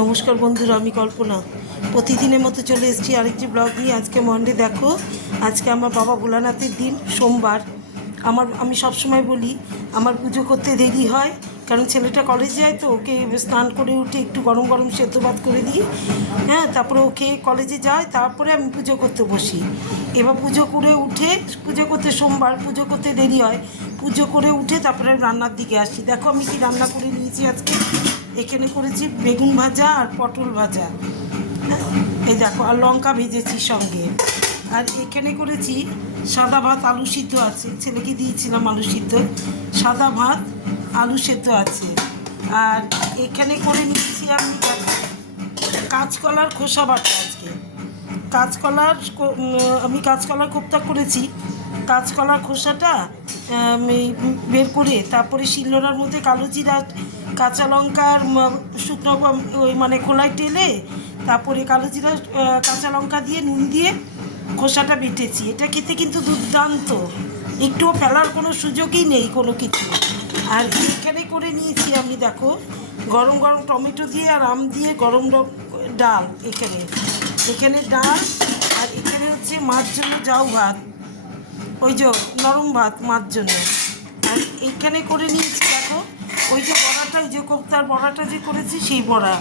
নমস্কার বন্ধুরা, আমি কল্পনা প্রতিদিনের মতো চলে এসেছি আরেকটি ব্লগ নিয়ে। আজকে মন্ডে। দেখো, আজকে আমার বাবা ভোলানাথের দিন, সোমবার। আমি সবসময় বলি আমার পুজো করতে দেরি হয়, কারণ ছেলেটা কলেজ যায়, তো ওকে স্নান করে উঠে একটু গরম গরম সেদ্ধ ভাত করে দিই। তারপরে ওকে কলেজে যায়, তারপরে আমি পুজো করতে বসি। এবার পুজো করে উঠে, পুজো করতে সোমবার পুজো করতে দেরি হয়, পুজো করে উঠে তারপরে রান্নার দিকে আসি। দেখো আমি কি রান্না করে নিয়েছি আজকে। এখানে করেছি বেগুন ভাজা আর পটল ভাজা, এই দেখো, আর লঙ্কা ভেজেছি সঙ্গে। আর এখানে করেছি সাদা ভাত, আলু সিদ্ধ আছে, ছেলেকে দিয়েছিলাম আলু সিদ্ধ, সাদা ভাত আলু সেদ্ধ আছে। আর এখানে করে নিচ্ছি কাঁচকলার খোসা বাটা। আজকে আমি কাঁচকলার কোপ্তা করেছি। কাঁচকলার খোসাটা বের করে তারপরে শিলনোড়ার মধ্যে কালো জিরা, কাঁচা লঙ্কার শুকনো মানে খোলায় টেলে, তারপরে কালো জিরা, কাঁচা লঙ্কা দিয়ে নুন দিয়ে খোসাটা বেটেছি। এটা খেতে কিন্তু দুর্দান্ত, একটুও ফেলার কোনো সুযোগই নেই কোনো কিছু। আর এখানে করে নিয়েছি আমি, দেখো, গরম গরম টমেটো দিয়ে আর আম দিয়ে গরম ডাল। এখানে ডাল, আর এখানে হচ্ছে মাছ জন্য জাউ ভাত, ওই যে নরম ভাত মাছ জন্য। আর এইখানে করে নিয়েছি, দেখো, ওই যে বড়াটা, ওই যে কোপ্তার বড়াটা যে করেছি, সেই বড়া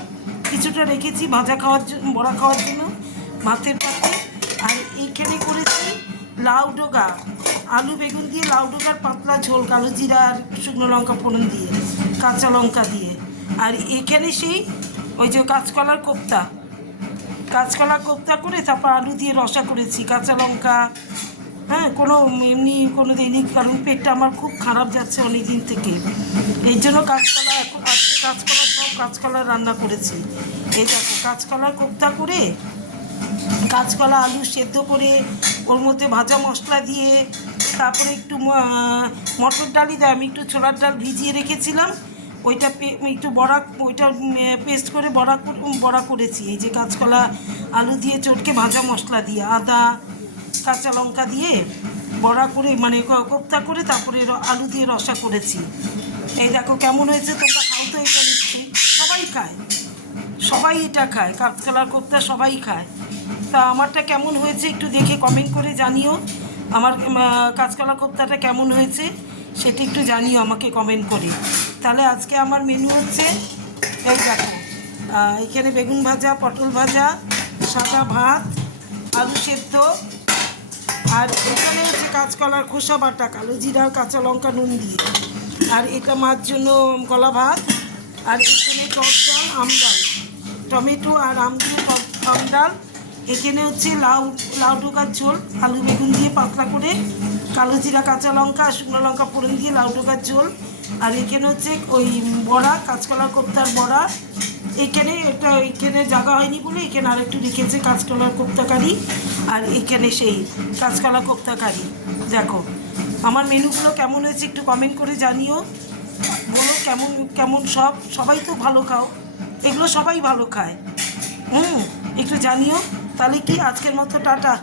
কিছুটা রেখেছি ভাজা খাওয়ার জন্য, বড়া খাওয়ার জন্য ভাতের পাতে। আর এইখানে করেছি লাউ ডোগা, আলু বেগুন দিয়ে লাউ ডোগার পাতলা ঝোল, কালো জিরা আর শুকনো লঙ্কা ফোড়ন দিয়ে, কাঁচা লঙ্কা দিয়ে। আর এখানে সেই ওই যে কাঁচকলা করে তারপর আলু দিয়ে রসা করেছি, কাঁচা লঙ্কা, কোনো এমনি কোনো দিনই, কারণ পেটটা আমার খুব খারাপ যাচ্ছে অনেক দিন থেকে, এই জন্য কাঁচকলা, এখন আজকে কাঁচকলা রান্না করেছি। এই দেখো, কাঁচকলার কোপ্তা করে, কাঁচকলা আলু সেদ্ধ করে ওর মধ্যে ভাজা মশলা দিয়ে, তারপরে একটু মটর ডালই দেয়, আমি একটু ছোলার ডাল ভিজিয়ে রেখেছিলাম, ওইটা একটু ওইটা পেস্ট করে বড়া করেছি। এই যে কাঁচকলা আলু দিয়ে চটকে ভাজা মশলা দিয়ে, আদা কাঁচা লঙ্কা দিয়ে বড়া করে, মানে কোপ্তা করে, তারপরে আলু দিয়ে রসা করেছি। এই দেখো কেমন হয়েছে, তোমরা খাও তো এটা নিশ্চয়ই, সবাই এটা খায়, কাঁচকলার কোপ্তা সবাই খায়। তা আমারটা কেমন হয়েছে একটু দেখে কমেন্ট করে জানিও। আমার কাঁচকলা কোপ্তাটা কেমন হয়েছে সেটা একটু জানিও আমাকে কমেন্ট করে। তাহলে আজকে আমার মেনু হচ্ছে, এই দেখো, এখানে বেগুন ভাজা, পটল ভাজা, সাদা ভাত, আলু সেদ্ধ, আর এখানে হচ্ছে কাঁচকলার খোসা বাটা, কালো জিরা, কাঁচা লঙ্কা, নুন দিয়ে। আর এটা মাছ জন্য গলা ভাত। আর এখানে টক ডাল, আম ডাল, টমেটো আর আম দিয়ে আম ডাল। এখানে হচ্ছে লাউ ডোকার ঝোল, আলু বেগুন দিয়ে পাতলা করে, কালো জিরা, কাঁচা লঙ্কা আর শুকনো লঙ্কা ফোড়ন দিয়ে লাউ ডোকার ঝোল। আর এখানে হচ্ছে ওই বড়া, কাঁচকলার কোপ্তার বড়া। এইখানে জায়গা হয়নি বলে এখানে আরেকটু রেখেছে কাঁচকলার কোপ্তা কারি। আর এইখানে সেই কাঁচকলা কোপ্তা কারি। দেখো আমার মেনুগুলো কেমন হয়েছে একটু কমেন্ট করে জানিও, বলো কেমন সবাই তো ভালো খাও, এগুলো সবাই ভালো খায়, একটু জানিও। তাহলে কি আজকের মতো টাটা।